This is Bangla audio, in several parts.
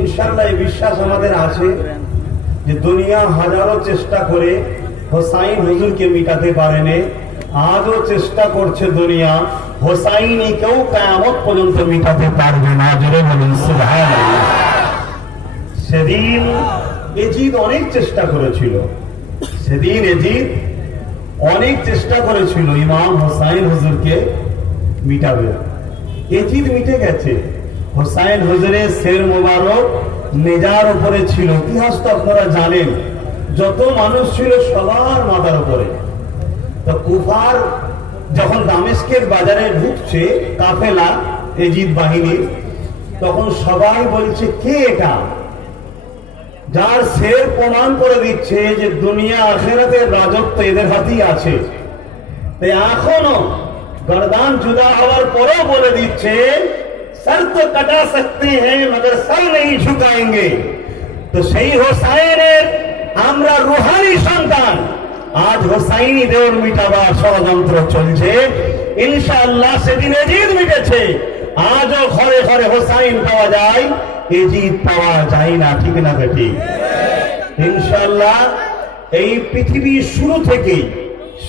ইনশাআল্লাহ এই বিশ্বাস আমাদের আছে যে দুনিয়া হাজারো চেষ্টা করে হোসাইন হুজুরকে মিটাতে পারেনি, আজও চেষ্টা করছে দুনিয়া হোসাইনিকেও কিয়ামত পর্যন্ত মিটাতে পারবে না। জোরে বলুন সুবহানাল্লাহ। সেদিন এজিদ অনেক চেষ্টা করেছিল, সেদিন এজিদ অনেক চেষ্টা করেছিল ইমাম হোসাইন হুজুরকে মিটাবে। এজিদ মিটে গেছে, হোসাইন হুজুরের শের মোবারক নেজার উপরে ছিল। ইতিহাস তো আপনারা জানেন, যত মানুষ ছিল সবার মাথার উপরে। তো কুফার যখন দামেস্কের বাজারে ঢুকছে কাফেলা এজিদ বাহিনীর, তখন সবাই বলছে কে এটা, যার শের প্রমাণ করে দিচ্ছে যে দুনিয়া আখিরাতের রাজত্ব এদের হাতেই আছে। তাই এখনো গর্দান জুদা হওয়ার পরেও বলে দিচ্ছে सर तो कटा सकते हैं मगर सर नहीं झुकाएंगे। तो সেই হোসাইনের আমরা রুহানি সন্তান, আজ হোসাইনি দেওর মিটাবার ষড়যন্ত্র চলছে। ইনশাআল্লাহ সেদিন এজিদ মিটেছে, আজও ঘরে ঘরে হোসাইন পাওয়া যায়, এজিদ পাওয়া যায় না। ঠিক না বেটি? ইনশাআল্লাহ এই পৃথিবীর শুরু থেকে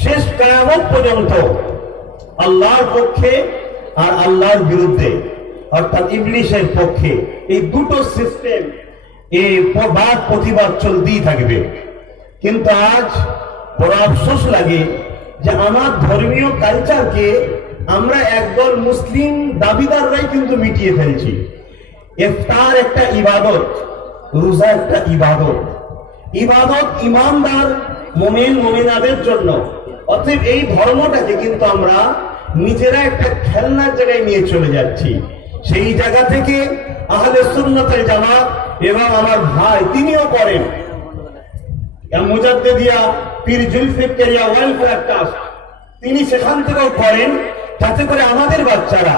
শেষ কিয়ামত পর্যন্ত আল্লাহর পক্ষে আর আল্লাহর বিরুদ্ধে অর্থাৎ ইবলিসের পক্ষে এই দুটো সিস্টেম এই বাদ প্রতিবাদ চলতেই থাকবে। কিন্তু আজ বড় আফসোস লাগে যে আমার ধর্মীয় কালচারকে আমরা একদল মুসলিম দাবিদাররাই কিন্তু মিটিয়ে ফেলছি। ইফতার একটা ইবাদত, রোজা একটা ইবাদত, ইবাদত ইমানদার মুমিন মুমিনাদের জন্য। অতএব এই ধর্মটাকে কিন্তু আমরা নিজেরা একটা খেলনার জায়গায় নিয়ে চলে যাচ্ছি। সেই জায়গা থেকে আহলে সুন্নাত ওয়াল জামাত এবং আমার ভাই তিনিও করেন মুজাদ্দিদিয়া পীর জুলফিকারিয়া ওয়েলফেয়ার ট্রাস্ট, তিনি সেখান থেকেও করেন, যাতে করে আমাদের বাচ্চারা,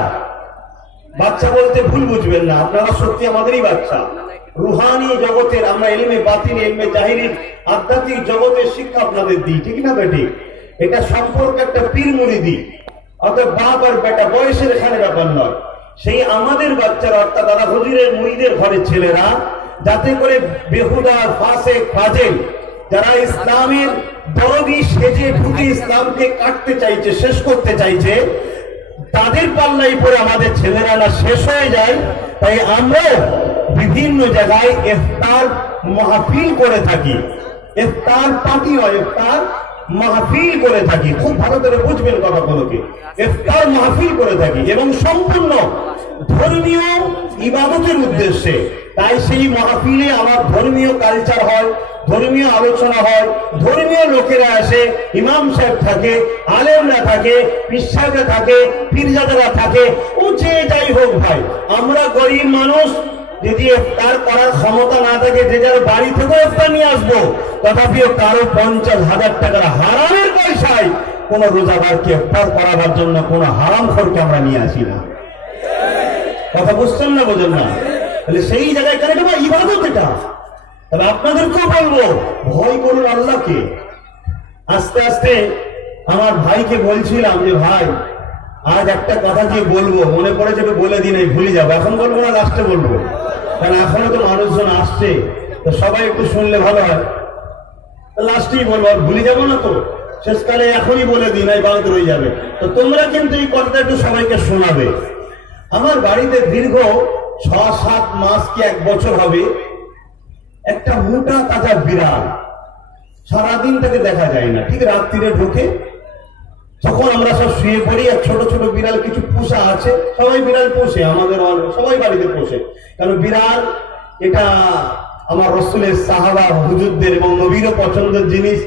বাচ্চা বলতে ভুল বুঝবেন না, আপনারা সত্যি আমাদেরই বাচ্চা, রুহানি জগতের আমরা ইলমে বাতিন ইলমে জাহিরি আধ্যাত্মিক জগতের শিক্ষা আপনাদের দিই। ঠিক না বেটি? এটা সম্পর্ক একটা পীর মুরিদি, অর্থাৎ বাপ আর বেটা বয়সের এখানে ব্যাপার নয়। সেই আমাদের বাচ্চারা অর্থাৎ দাদা হুজুরের মুরিদের ঘরের ছেলেরা, যাতে করে বেহুদা ফাসেক ফাজেল যারা ইসলামের দরদি সেজে ঢুকে ইসলামকে কাটতে চাইছে, শেষ করতে চাইছে, তাদের পাল্লাই পরে আমাদের ছেলেরা না শেষ হয়ে যায়। তাই আমরাও বিভিন্ন জায়গায় ইফতার মাহফিল করে থাকি, ইফতার পার্টি হয়, ইফতার মাহফিল করে থাকি। খুব ভালো করে বুঝবেন কথাগুলোকে, ইফতার মাহফিল করে থাকি এবং সম্পূর্ণ ধর্মীয় ইবাদতের উদ্দেশ্যে। তাই সেই মাহফিলে আমার ধর্মীয় কালচার হয়, ধর্মীয় আলোচনা হয়, ধর্মীয় লোকেরা আসে, ইমাম সাহেব থাকে, আলেমরা থাকে, পীর সাহেবরা থাকে, পীরজাদারা থাকে, ও যে যাই হোক ভাই, আমরা গরিব মানুষ, যদি ইফতার করার ক্ষমতা না থাকে যে যার বাড়ি থেকে ইফতার নিয়ে আসবো, তথাপিও কারো 50,000 টাকার হারামের পয়সায় কোন রোজাদারকে ইফতার করাবার জন্য কোন হারামখোরকে আমরা নিয়ে আসি না। কথা বুঝছেন না? বোঝেন না? তাহলে সেই জায়গায় কেন এটা ইবাদত, এটা। তবে আপনাদেরকেও বলবো, ভয় করুন আল্লাহকে। আস্তে আস্তে আমার ভাইকে বলছিলাম যে ভাই আজ একটা কথা কি বলবো, মনে পড়ে যাবে বলে দিন, ভুলে যাবো, এখন বলবো না, লাস্টে বলবো, কারণ এখনো তো মানুষজন আসছে, তো সবাই একটু শুনলে ভালো হয়। লাস্টেই বলবো, আর ভুলে যাবো না তো, শেষকালে এখনই বলে দিন, এই বাদ রয়ে যাবে। তো তোমরা কিন্তু এই কথাটা একটু সবাইকে শোনাবে। আমার বাড়িতে দীর্ঘ 6-7 মাস কি 1 বছর হবে একটা মোটা তাজা বিড়াল, সারাদিন তাকে দেখা যায় না, ঠিক রাত্রিরে ঢোকে, যখন আমরা সব শুয়ে পড়ি, আর ছোট ছোট বিড়াল কিছু পোষা আছে, সবাই বিড়াল পোষে, আমাদের সবাই বাড়িতে পোষে, কারণ বিড়াল এটা আমার রাসূলের সাহাবা হুজুরদের এবং নবীরও পছন্দের জিনিস।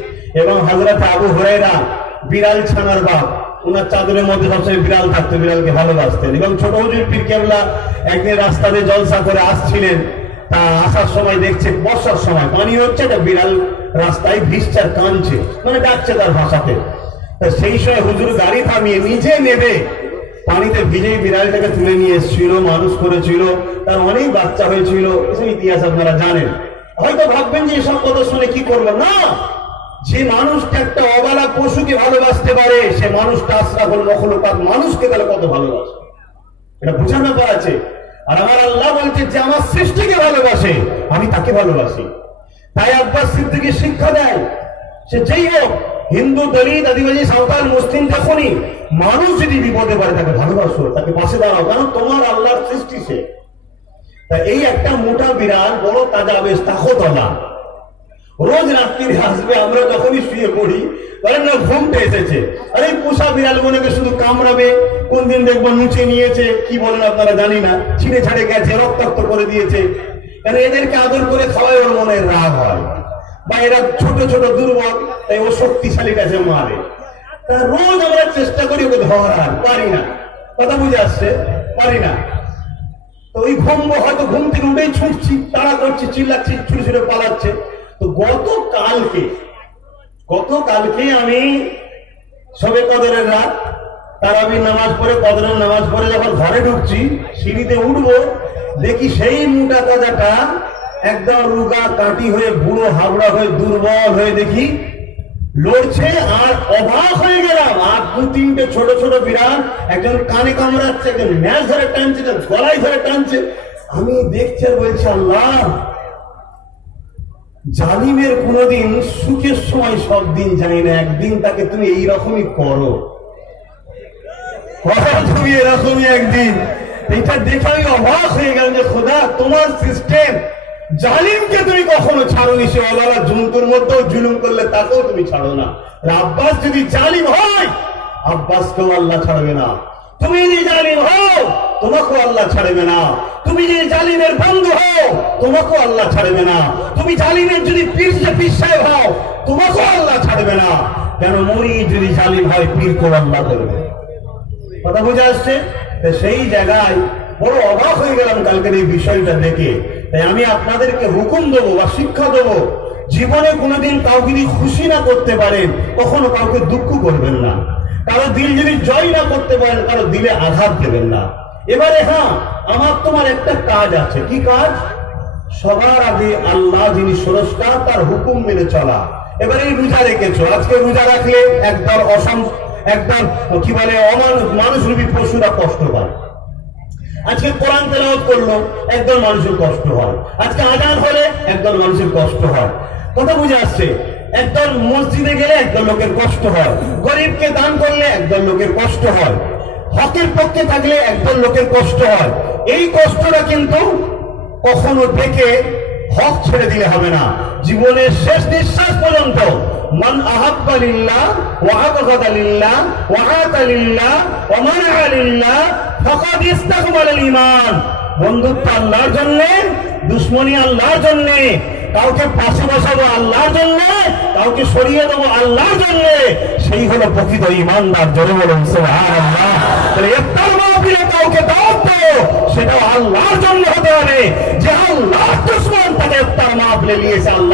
এবং হযরত আবু হুরায়রা বিড়াল ছানার বাপ, ওনার চাদরের মধ্যে সবসময় বিড়াল থাকতো, বিড়ালকে ভালোবাসতেন। এবং ছোট হুজুর পীর কেবলা একদিন রাস্তাতে জলসা করে আসছিলেন, তা আসার সময় দেখছে বর্ষার সময় পানি হচ্ছে, তা বিড়াল রাস্তায় ভিজছে আর কাঁদছে, মানে ডাকছে তার ভাষাতে। সেই সময় হুজুর গাড়ি থামিয়ে নিজে নেবে পানিতে ভিজে বিড়ালটাকে তুলে নিয়ে এসেছিল, মানুষ করেছিল, তার অনেক বাচ্চা হয়েছিল, এসব ইতিহাস আপনারা জানেন। হয়তো ভাববেন যে এসব কথা শুনে কি করবেন না, যে মানুষটা একটা অবালা পশুকে ভালোবাসতে পারে, সে মানুষটা আশরাফুল মখলুকাত মানুষকে তাহলে কত ভালোবাসে, এটা বোঝার ব্যাপার আছে। আর আমার আল্লাহ বলছে যে আমার সৃষ্টিকে ভালোবাসে আমি তাকে ভালোবাসি। তাই আব্বাস সিদ্দিকী শিক্ষা দেয়, সে যেই হোক, হিন্দু, দলিত, আদিবাসী, সাঁওতাল, মুসলিম, যখনই মানুষ যদি বিপদে পড়ে তাকে ভালোবাসো, তাকে পাশে দাঁড়াও, কারণ তোমার আল্লাহর সৃষ্টি সে। তা এই একটা মোটা বিড়াল বড় তাজা বেশ তাকতলা, রোজ রাত্রি আসবে, আমরা যখনই শুয়ে পড়ি বলেন না ঘুমটা এসেছে, আরে পোষা বিড়াল বোনকে শুধু কামড়াবে, কোন দিন দেখবো নুচে নিয়েছে, কি বলেন আপনারা জানি না, ছিঁড়ে ছাড়ে গেছে, রক্তাক্ত করে দিয়েছে। কারণ এদেরকে আদর করে খাওয়াই ওর মনে রাগ হয়, বা এরা ছোট ছোট দুর্বল, তাই ও শক্তিশালী কাছে মারে। তা রোজ আমরা চেষ্টা করি ওকে ধরার, পারি না। কথা বুঝে আসছে? পারি না। তো ওই হয়তো ঘুম থেকে উঠেই ছুটছি, তাড়া করছি, চিল্লাচ্ছি, ছুটে ছুটে পালাচ্ছে। তো গতকালকে আমি সবে কদরের রাত তারাবির নামাজ পড়ে, কদরের নামাজ পড়ে যখন ঘরে ঢুকছি, সিঁড়িতে উঠবো, দেখি সেই মোটা তাজাটা একদম রুগা কাটি হয়ে, বুড়ো হাবড়া হয়ে, দুর্বল হয়ে দেখি লড়ছে। আর অবাক হয়ে গেলাম, আর দু তিনটে ছোট ছোট বিড়াল, একজন কানে কামড়াচ্ছে, একজন ম্যাচ ধরে টানছে, একজন গলায় ধরে টানছে। আমি দেখছি আর বলছি, আল্লাহ, জালিমের কোনদিন সুখের সময় সব দিন জানি না, একদিন তাকে তুমি এইরকমই করো, তুমি এরকমই একদিন। এটা দেখে আমি অবাক হয়ে গেলাম যে খোদা, তোমার সিস্টেম, জালিমকে তুমি কখনো ছাড়োনি, সে অলালা জন্তুর মধ্যেও জুলুম করলে তাকেও তুমি ছাড়ো না। আব্বাস যদি জালিম হয়, আব্বাসকেও আল্লাহ ছাড়বে না। তুমি যদি জালিম হও, তোমাকেও আল্লাহ ছাড়বে না। তুমি যদি জালিমের বন্ধু হও, তোমাকেও আল্লাহ ছাড়বে না। তুমি জালিমের যদি পীর সাহেব হও, তোমাকেও আল্লাহ ছাড়বে না। কেন, মুরিদ যদি জালিম হয়, পীরকেও আল্লাহ করবে। কথা বুঝে আসছে? সেই জায়গায় বড় অবাক হয়ে গেলাম কালকের এই বিষয়টা দেখে। তাই আমি আপনাদেরকে হুকুম দেবো বা শিক্ষা দেবো, জীবনে কোনোদিন কাউকে যদি খুশি না করতে পারেন, কখনো কাউকে দুঃখ করবেন না। কারো দিল যদি জয় না করতে পারেন, কারো দিলে আঘাত দেবেন না। এবারে হ্যাঁ, আমার তোমার একটা কাজ আছে। কি কাজ? সবার আগে আল্লাহ যিনি স্রষ্টা, তার হুকুম মেনে চলা। এবারে এই রোজা রেখেছো, আজকে রোজা রাখলে একদল কি বলে মানুষ রূপী পশুরা কষ্ট পায়। আজকে কোরআন তেলাওয়াত করলো, একদল মানুষের কষ্ট হয়। আজকে আজান হলে একদল মানুষের কষ্ট হয়। কথা বুঝে আসছে? একদল মসজিদে গেলে একদল লোকের কষ্ট হয়, গরিবকে দান করলে একদল লোকের কষ্ট হয়, হকের পক্ষে থাকলে একদল লোকের কষ্ট হয়। এই কষ্টটা কিন্তু কখনো দেখে হক ছেড়ে দিলে হবে না। জীবনের শেষ নিঃশ্বাস পর্যন্ত মান আহাব্বা লিল্লাহ ওয়া আবগাদা লিল্লাহ ওয়া আতা লিল্লাহ ওয়া মানআ লিল্লাহ ফাকাদ ইস্তাকবালাল ঈমান। বন্ধুত্ব আল্লাহর জন্য, দুশমনি আল্লাহর জন্য, কাউকে পাশে বসাবো আল্লাহর জন্য, কাউকে সরিয়ে দেবো আল্লাহর জন্য, সেই হলো প্রকৃত ঈমানদার। জোরে বলুন সুবহানাল্লাহ। তাহলে ইফতার মাহফিলে কাউকে দাওয়াত দাও, সেটাও আল্লাহর জন্য হতে হবে। যে আল্লাহর দুশমন, তাকে ইফতার মাহফিলে নিয়েছে আল্লাহ।